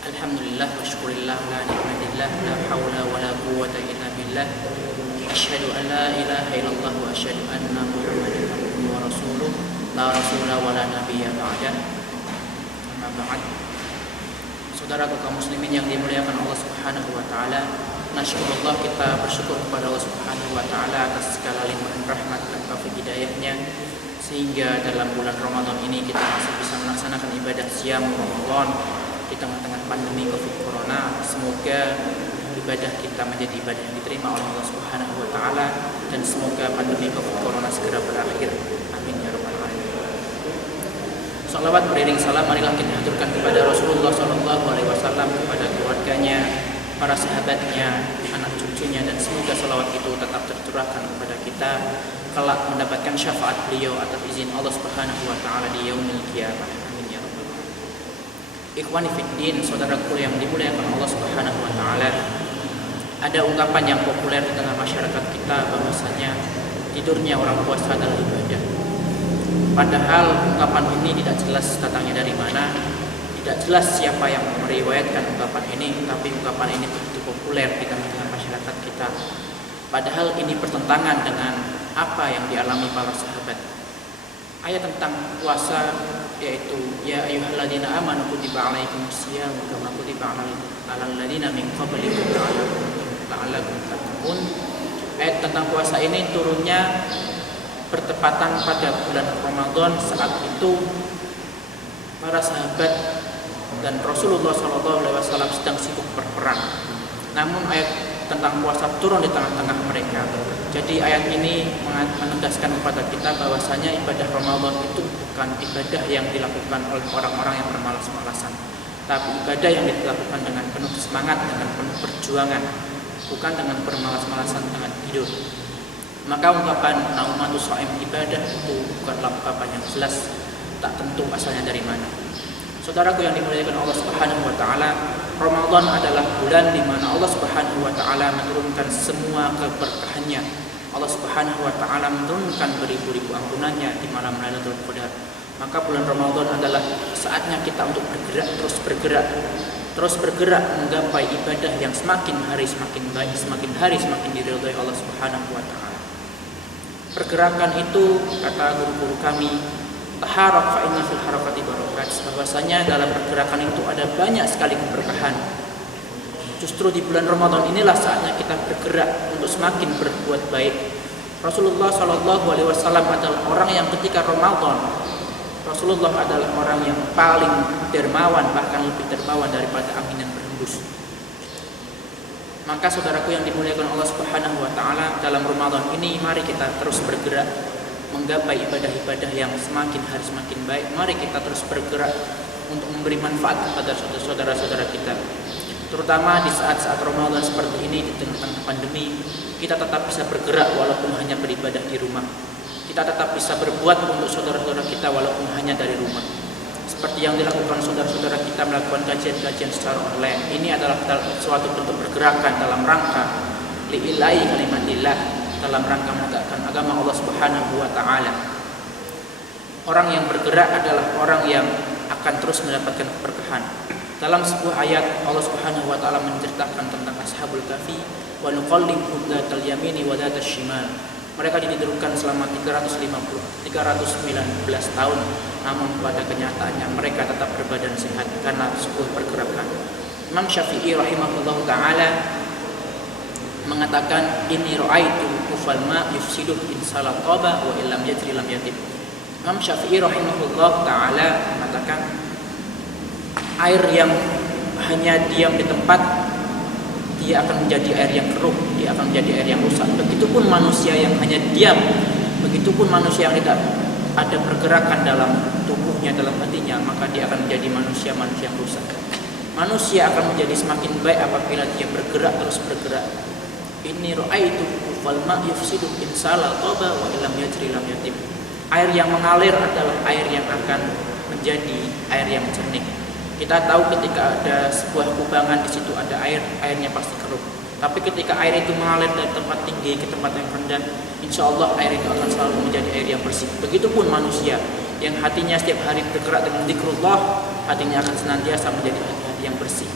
Alhamdulillah wa syukurillah la ni'matillah la hawla wa la quwwata illa billah. Asyhadu an la ilaha illallah wa asyhadu anna Muhammadan abduhu wa rasuluh la rasula wa la nabiyya ba'dah. Amma ba'd. Saudara kaum muslimin yang dimuliakan Allah Subhanahu wa taala, nasyukurullah, kita bersyukur kepada Allah Subhanahu wa taala atas segala limpahan rahmat dan taufik hidayahnya, sehingga dalam bulan Ramadan ini kita masih bisa melaksanakan ibadah siam Ramadan di tengah-tengah pandemi Covid Corona. Semoga ibadah kita menjadi ibadah yang diterima oleh Allah Subhanahu wa taala, dan semoga pandemi Covid Corona segera berakhir. Amin ya rabbal alamin. Salawat beriring salam marilah kita haturkan kepada Rasulullah SAW, kepada keluarganya, para sahabatnya, anak cucunya, dan semoga salawat itu tetap tercurahkan kepada kita kelak mendapatkan syafaat beliau atas izin Allah Subhanahu wa taala di yaumil qiyamah. Amin ya rabbal alamin. Ikhwani fiddin, saudaraku yang dimuliakan Allah Subhanahu wa taala, ada ungkapan yang populer di tengah masyarakat kita bahwasanya tidurnya orang puasa adalah ibadah. Padahal ungkapan ini tidak jelas datangnya dari mana, tidak jelas siapa yang meriwayatkan ungkapan ini, tapi ungkapan ini begitu populer di tengah masyarakat kita. Padahal ini bertentangan dengan apa yang dialami para sahabat. Ayat tentang puasa yaitu ya ayyuhalladzina amanu kutiba alaikumusiyam kama kutiba alal ladzina min qablikum la'allakum tattaqun. Ayat tentang puasa ini turunnya bertepatan pada bulan Ramadan. Saat itu para sahabat dan Rasulullah SAW sedang sibuk berperang. Namun ayat tentang puasa turun di tengah-tengah mereka. Jadi ayat ini menegaskan kepada kita bahwasanya ibadah Ramadan itu bukan ibadah yang dilakukan oleh orang-orang yang bermalas-malasan, tapi ibadah yang dilakukan dengan penuh semangat, dengan penuh perjuangan, bukan dengan bermalas-malasan, dengan tidur. Maka ungkapan naumatu shaim ibadah itu bukanlah ungkapan yang jelas, tak tentu asalnya dari mana. Saudaraku yang dimuliakan Allah Subhanahu wa taala, Ramadan adalah bulan di mana Allah Subhanahu wa taala menurunkan semua keberkahannya. Allah Subhanahu wa taala menurunkan beribu-ribu ampunannya di malam Lailatul Qadar. Maka bulan Ramadan adalah saatnya kita untuk terus bergerak menggapai ibadah yang semakin hari semakin baik, semakin hari semakin diridhai Allah Subhanahu wa taala. Pergerakan itu, kata guru-guru kami, taharrak fa inna fil harakati barakat, bahwasanya dalam pergerakan itu ada banyak sekali keberkahan. Justru di bulan Ramadan inilah saatnya kita bergerak untuk semakin berbuat baik. Rasulullah SAW adalah orang yang ketika Ramadan, Rasulullah adalah orang yang paling dermawan, bahkan lebih dermawan daripada angin yang berhembus. Maka saudaraku yang dimuliakan Allah Subhanahu wa taala, dalam Ramadan ini mari kita terus bergerak menggapai ibadah-ibadah yang semakin hari semakin baik. Mari kita terus bergerak untuk memberi manfaat kepada saudara-saudara kita, terutama di saat-saat Ramadan seperti ini, di tengah-tengah pandemi. Kita tetap bisa bergerak walaupun hanya beribadah di rumah. Kita tetap bisa berbuat untuk saudara-saudara kita walaupun hanya dari rumah, seperti yang dilakukan saudara-saudara kita melakukan kajian-kajian secara online. Ini adalah suatu bentuk pergerakan dalam rangka li'ilahi kalimatillah, dalam rangka menegakkan agama Allah Subhanahu wa taala. Orang yang bergerak adalah orang yang akan terus mendapatkan keberkahan. Dalam sebuah ayat Allah Subhanahu wa taala menceritakan tentang Ashabul Kahfi, wa nuqallibu dzatal yamini wa dzatal shimal. Mereka ditidurkan selama 319 tahun, namun pada kenyataannya mereka tetap berbadan sehat karena sebuah pergerakan. Imam Syafi'i rahimahullah taala mengatakan, ini ra'aitu kufal ma yufsidu in salat qaba wa illam yajri lam yatib. Imam Syafi'i rahimahullah taala mengatakan, air yang hanya diam di tempat, dia akan menjadi air yang keruh, dia akan menjadi air yang rusak. Begitupun manusia yang hanya diam, begitupun manusia yang tidak ada pergerakan dalam tubuhnya, dalam hatinya, maka dia akan menjadi manusia yang rusak. Manusia akan menjadi semakin baik apabila dia bergerak, terus bergerak. Inni ra'aitu fal ma yufsidu in salal qaba wa illam yajri lam yatib. Air yang mengalir adalah air yang akan menjadi air yang jernih. Kita tahu ketika ada sebuah kubangan, di situ ada air, airnya pasti keruh. Tapi ketika air itu mengalir dari tempat tinggi ke tempat yang rendah, insya Allah air itu akan selalu menjadi air yang bersih. Begitupun manusia yang hatinya setiap hari bergerak dengan zikrullah, hatinya akan senantiasa menjadi hati hati yang bersih.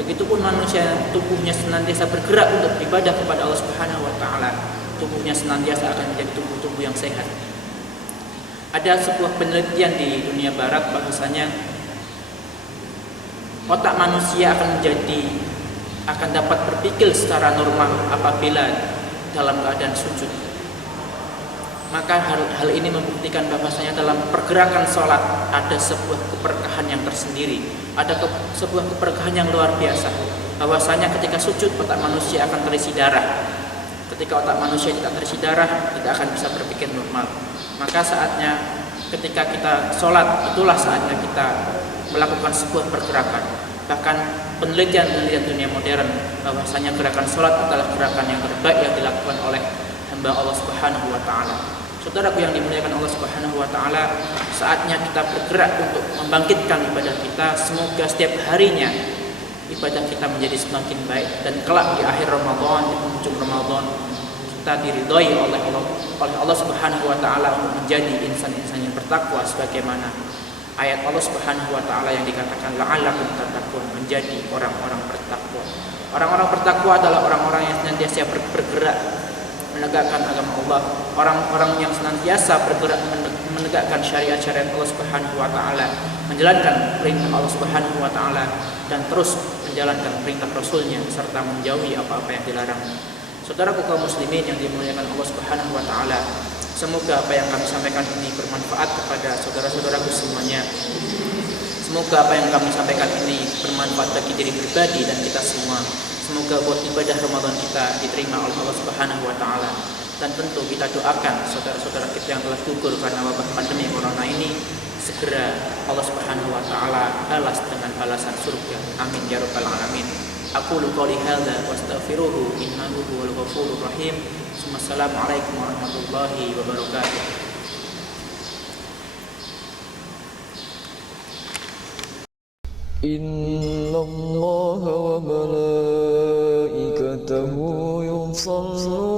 Begitupun manusia yang tubuhnya senantiasa bergerak untuk ibadah kepada Allah Subhanahu wa taala, tubuhnya senantiasa akan menjadi tubuh yang sehat. Ada sebuah penelitian di dunia barat bahwasanya otak manusia akan dapat berpikir secara normal apabila dalam keadaan sujud. Maka hal ini membuktikan bahwasanya dalam pergerakan sholat ada sebuah keberkahan yang tersendiri, ada sebuah keberkahan yang luar biasa. Bahwasanya ketika sujud otak manusia akan terisi darah. Ketika otak manusia tidak terisi darah, tidak akan bisa berpikir normal. Maka saatnya ketika kita sholat, itulah saatnya kita melakukan sebuah pergerakan. Bahkan penelitian dunia modern bahwasanya gerakan sholat adalah gerakan yang terbaik yang dilakukan oleh hamba Allah Subhanahu wa taala. Saudaraku yang dimuliakan Allah Subhanahu wa taala, saatnya kita bergerak untuk membangkitkan ibadah kita. Semoga setiap harinya ibadah kita menjadi semakin baik dan kelak di akhir Ramadan, di penghujung Ramadan, kita diridhai oleh Allah Subhanahu wa taala untuk menjadi insan-insan yang bertakwa sebagaimana ayat Allah Subhanahu wa taala yang dikatakan la'allakum tattaqun, menjadi orang-orang bertakwa. Orang-orang bertakwa adalah orang-orang yang senantiasa bergerak menegakkan agama Allah, orang-orang yang senantiasa bergerak menegakkan syariat-syariat Allah Subhanahu wa taala, menjalankan perintah Allah Subhanahu wa taala dan terus menjalankan perintah Rasulnya serta menjauhi apa-apa yang dilarang. Saudaraku kaum muslimin yang dimuliakan Allah Subhanahu wa taala, semoga apa yang kami sampaikan ini bermanfaat kepada saudara-saudaraku semuanya. Semoga apa yang kami sampaikan ini bermanfaat bagi diri pribadi dan kita semua. Semoga buat ibadah Ramadan kita diterima oleh Allah Subhanahu wa taala. Dan tentu kita doakan saudara-saudara kita yang telah gugur karena wabah pandemi corona ini, segera Allah Subhanahu wa taala balas dengan balasan surga. Amin ya rabbal alamin. Aqulu qouli hadza wastaghfiruhu innahu huwal ghafurur rahim. Wassalamualaikum warahmatullahi wabarakatuh. Inna Allah wa malaikatahu yusalluna